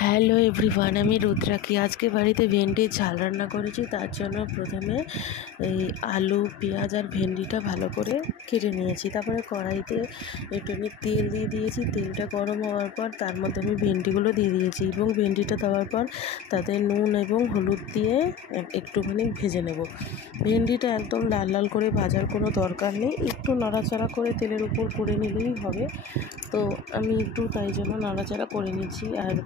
Hello everyone, আমি রুদ্রাক্ষী। আজকে বাড়িতে ভেন্ডির ঝাল রান্না করেছি। তার জন্য প্রথমে এই আলু, পেঁয়াজ আর ভেন্ডিটা ভালো করে কেটে নিয়েছি। তারপরে কড়াইতে একটুখানি তেল দিয়ে দিয়েছি। তেলটা গরম হওয়ার পর তার মধ্যে আমি ভেন্ডিগুলো দিয়ে দিয়েছি এবং ভেন্ডিটা দেওয়ার পর তাতে নুন এবং হলুদ দিয়ে একটুখানি ভেজে নেব। ভেন্ডিটা একদম লাল লাল করে ভাজার কোনো দরকার নেই, একটু নাড়াচাড়া করে তেলের উপর করে নিলেই হবে। তো আমি একটু তাই জন্য নাড়াচাড়া করে নিচ্ছি। আর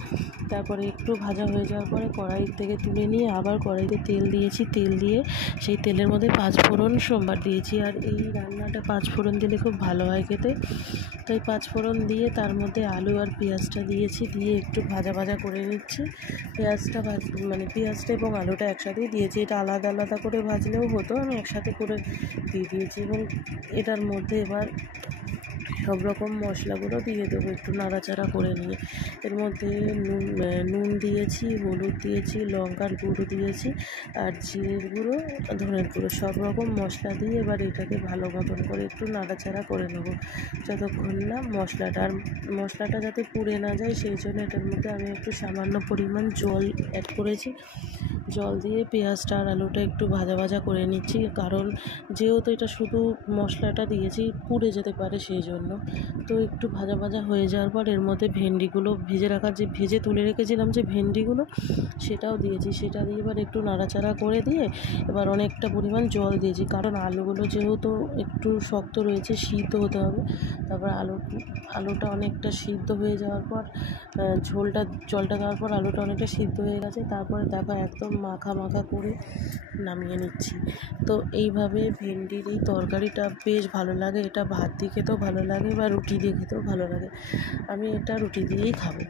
তারপরে একটু ভাজা হয়ে যাওয়ার পরে কড়াই থেকে তুলে নিয়ে আবার কড়াইতে তেল দিয়েছি। তেল দিয়ে সেই তেলের মধ্যে পাঁচফোড়ন সোমবার দিয়েছি। আর এই রান্নাটা পাঁচফোড়ন দিলে খুব ভালো হয় খেতে। তাই পাঁচফোড়ন দিয়ে তার মধ্যে আলু আর পেঁয়াজটা দিয়েছি, দিয়ে একটু ভাজা ভাজা করে নিচ্ছি। পেঁয়াজটা এবং আলুটা একসাথেই দিয়েছি। এটা আলাদা আলাদা করে ভাজলেও হতো, আমি একসাথে করে দিয়ে দিয়েছি। এবং এটার মধ্যে এবার সব রকম মশলাগুলো দিয়ে দেবো একটু নাড়াচাড়া করে নিয়ে। এর মধ্যে নুন দিয়েছি, হলুদ দিয়েছি, লঙ্কার গুঁড়ো দিয়েছি, আর জিরের গুঁড়ো, ধনের গুঁড়ো, সব রকম মশলা দিয়ে এবার এটাকে ভালো মতন করে একটু নাড়াচাড়া করে নেবো যতক্ষণ না মশলাটা যাতে পুড়ে না যায়, সেই জন্য এটার মধ্যে আমি একটু সামান্য পরিমাণ জল অ্যাড করেছি। জল দিয়ে পেঁয়াজটা আর আলুটা একটু ভাজা ভাজা করে নিচ্ছি, কারণ যেহেতু এটা শুধু মশলাটা দিয়েছি পুড়ে যেতে পারে, সেই জন্য। তো একটু ভাজা ভাজা হয়ে যাওয়ার পর এর মধ্যে ভেন্ডিগুলো ভেজে তুলে রেখেছিলাম যে ভেন্ডিগুলো, সেটাও দিয়েছি। সেটা দিয়ে এবার একটু নাড়াচাড়া করে দিয়ে এবার অনেকটা পরিমাণ জল দিয়েছি, কারণ আলুগুলো যেহেতু একটু শক্ত রয়েছে, সিদ্ধ হতে হবে। তারপর আলুটা অনেকটা সিদ্ধ হয়ে যাওয়ার পর জলটা দেওয়ার পর আলুটা অনেকটা সিদ্ধ হয়ে গেছে। তারপরে দেখো একদম মাখা মাখা করে নামিয়ে নিচ্ছি। তো এইভাবে ভেন্ডির এই তরকারিটা বেশ ভালো লাগে। এটা ভাত দিয়ে খেতেও ভালো লাগে বা রুটি দিয়ে খেতেও ভালো লাগে। আমি এটা রুটি দিয়েই খাবো।